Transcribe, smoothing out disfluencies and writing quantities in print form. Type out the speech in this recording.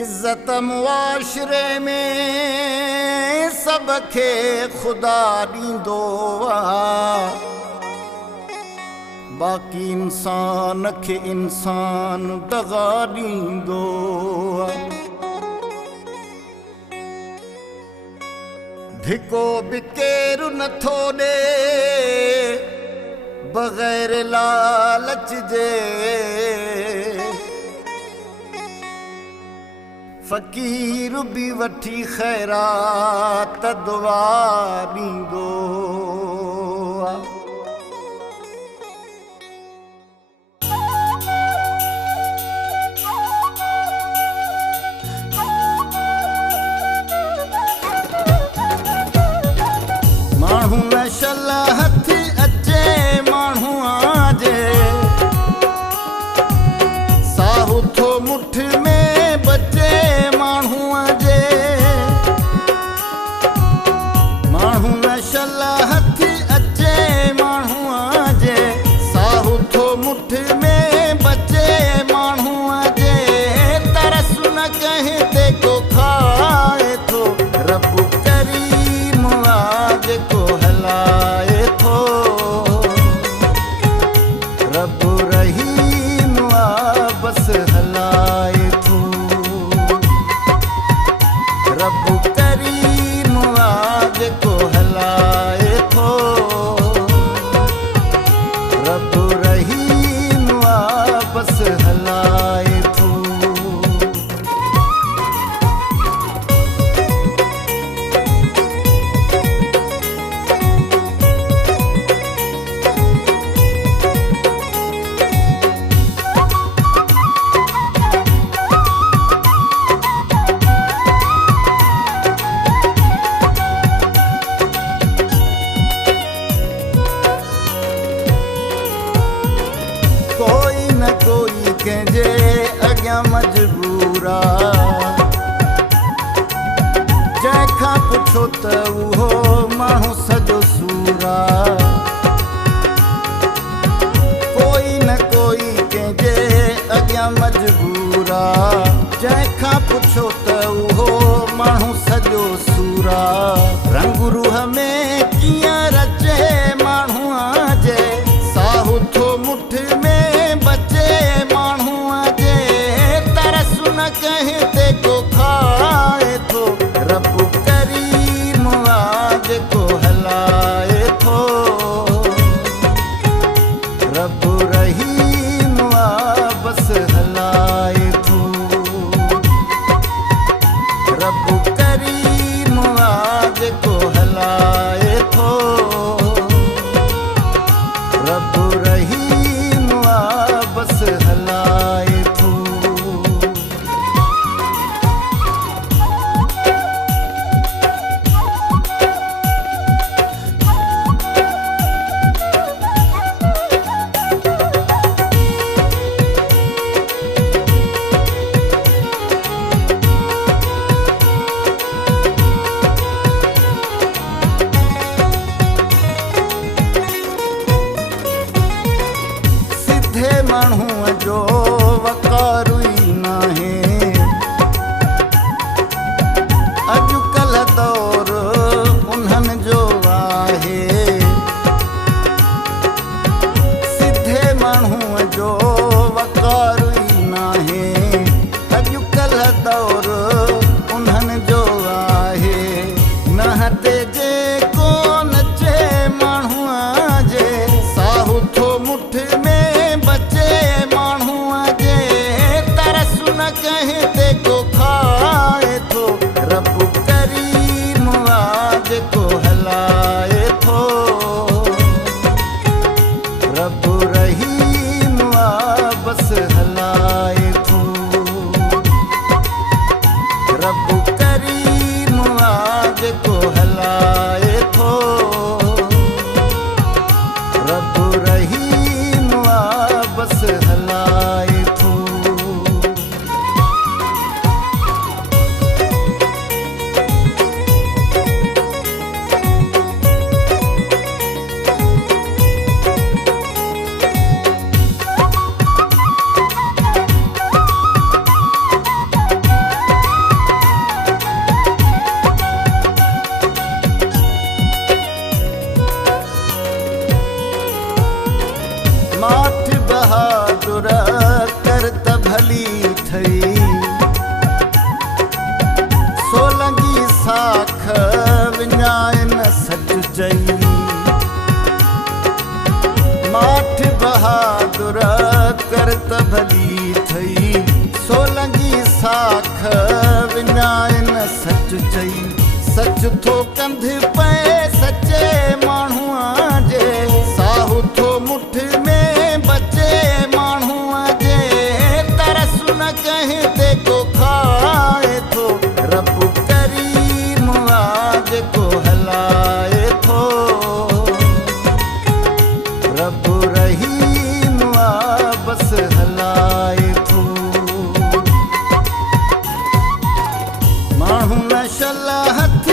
इज्जत मुआशरे में सबके खुदा ॾींदो आहे, बाक़ी इंसान खे इंसान दगा ॾींदो आहे। धिको बि केरु नथो ॾे बग़ैर लालच जे, फ़क़ीर बि वठी ख़ैरात दुआ ॾींदो आहे। माण्हू नशल हथी अचे माण्हूअ जे, साहु थो मुठ में बचे माण्हूअ जे। माण्हू नशल हथी अचे माण्हूअ जे, साहु थो मुठ में बचे माण्हूअ जे। तरस न कंहिं ते को खाए थो, रब करीम आज को हलाए थो। रब रहीम बस हलाए थो। रब करीम आज को हलाए थो। रब रहीम बस हलाए थो। कोई कंहिंजे अॻियां मजबूर आहे, जंहिंखां पुछो त उहो माण्हू सॼो सूर आहे। कोई न कोई कंहिंजे अॻियां मजबूर आहे, जंहिंखां पुछो त उहो माण्हू सॼो सूर आहे। रंग रूह में कीअं रचे माण्हूअ जे, साहु थो मुठ में बचे माण्हूअ जे। तरस न कंहिं ते को खाए थो, रब करीम आज को हलाए थो। रब रहीम बस हलाए थो। रब करीम आज को हलाए थो। रब रहीम बस हलाए थो। सिधे माण्हूअ जो वक़ार ई नाहे, अॼुकल्ह दौर उन्हनि जो आहे। सिधे माण्हूअ जो वक़ार ई नाहे, अॼुकल्ह दौर उन्हनि जो आहे। न हटे जे को नचे माण्हूअ जे, साहु थो मुठ में बचे माण्हूअ जे। तरस न कंहिं ते को खाए थो, रब करीम आज को हलाए थो। रब रहीम बस हलाए थो। रब करीम आज को हलाए थो। रब रहीम बस हलाए थो। लख विञाइन सच चई सच थो कंध पए सचे माण्हूअ जे साहु थो मुठ में बचे माण्हूअ जे तरस न कंहिं ते को खाए थो रब करीम आ जेको हलाए थो रब रहीम आ बस हलाए थो माण्हू न शल हथ